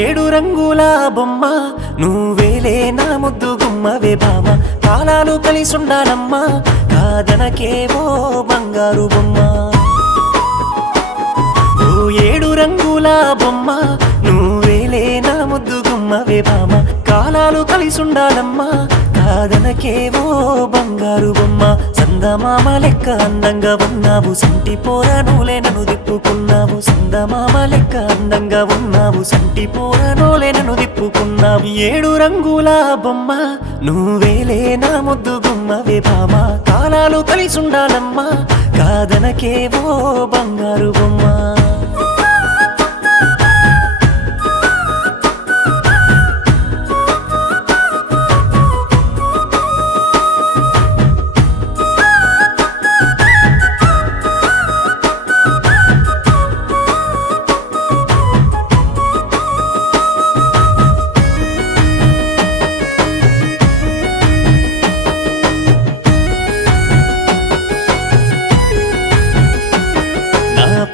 ఏడు రంగుల బొమ్మ నువ్వేలే నా ముద్దు గుమ్మవే బామ కాలాలు కలిసుండాలమ్మా కాదనకేవో బంగారు బొమ్మ ఓ ఏడు రంగుల బొమ్మ నువ్వేలే నా ముద్దు గుమ్మవే బామ కాలాలు కలిసుండాలమ్మా కాదనకేవో బంగారు బొమ్మ సందమామ లెక్క అందంగా ఉన్నావు సంటి పోరనోలే నన్ను దిప్పుకున్నావు సందమామ లెక్క అందంగా ఉన్నావు సంటి పోరనోలే నన్ను దిప్పుకున్నావు ఏడు రంగుల బొమ్మ నువ్వేలే నా ముద్దు గుమ్మవే బామ కాలాలు కలిసుండాలమ్మా కాదనకేవో బంగారు బొమ్మ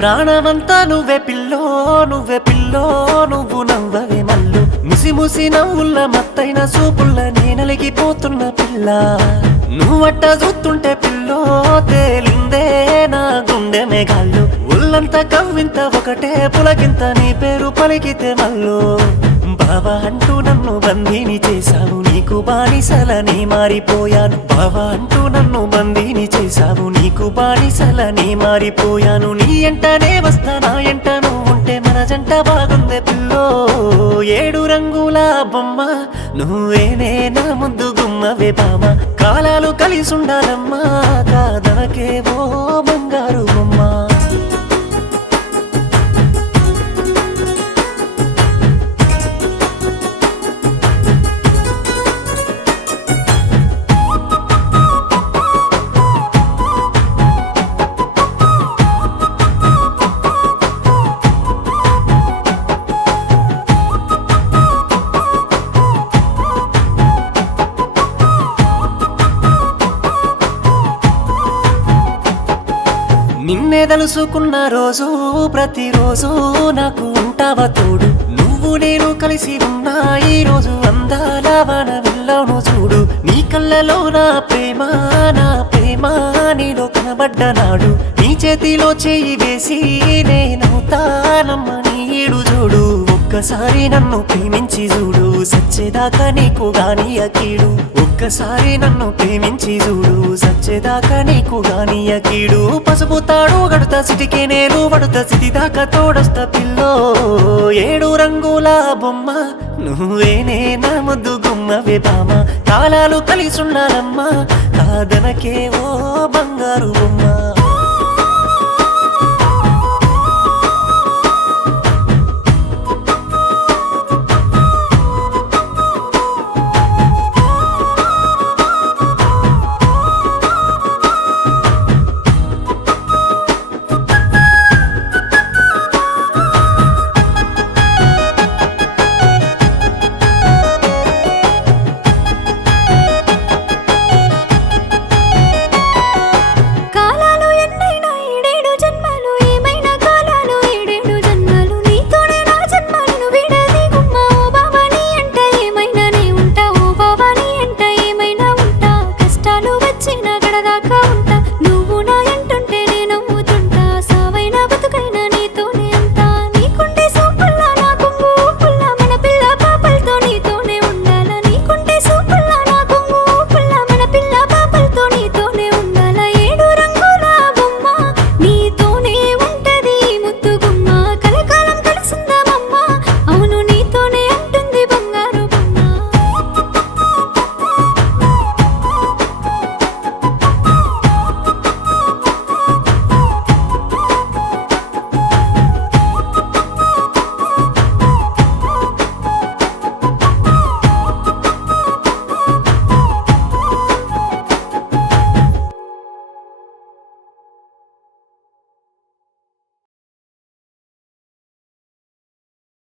ప్రాణమంతా నువ్వే పిల్లో నువ్వు నవ్వవే మల్లు ముసి ముసి నవ్వుల్ల మత్తైన సూపుల్ల నేనలిగిపోతున్న పిల్ల నువ్వట్ట చూస్తుంటే పిల్లో తేలిందే నా గుండె మేఘాళ్ళు ఉల్లంతా కవ్వింత ఒకటే పులకింత నీ పేరు పలికితే మల్లు బావా అంటూ నన్ను బందీని చేశావు నీకు బానిసలని మారిపోయాను బావా అంటూ నన్ను బందీని చేశావు నీకు బానిసలని మారిపోయాను నీ ఎంటనే వస్తా నా ఎంట నువ్వుంటే మన జంట బాగుందే పిల్లో ఏడు రంగుల బొమ్మ నువ్వేనే నా ముద్దు గుమ్మవే బామ కాలాలు కలిసుండాలమ్మా కాదనకేవో బంగారు బొమ్మ నిన్నే తలుసుకున్న రోజు ప్రతిరోజు నాకు ఉంటావా తోడు నువ్వు నేను కలిసి ఉన్నా ఈ రోజు అందాల వాన వెళ్ళను చూడు నీ కళ్ళలో నా ప్రేమ నీలో కనబడ్డ నాడు నీ చేతిలో చేయి వేసి నేనవుతానమ్మ నీడు చూడు ఒక్కసారి నన్ను ప్రేమించి చూడు సచ్చేదాకా నీకు గాని అకీడు ఒక్కసారి నన్ను ప్రేమించి చూడు సచ్చేదాకా నీకు గాని అకీడు పసుపు తాడు గడుతా సిటికే నేను పడుతా సిటి దాకా తోడొస్తా పిల్లో ఏడు రంగుల బొమ్మ నువ్వేనే నా ముద్దు గుమ్మవే బామ కాలాలు కలిసుండాలమ్మా కాదనకేవో బంగారు బొమ్మ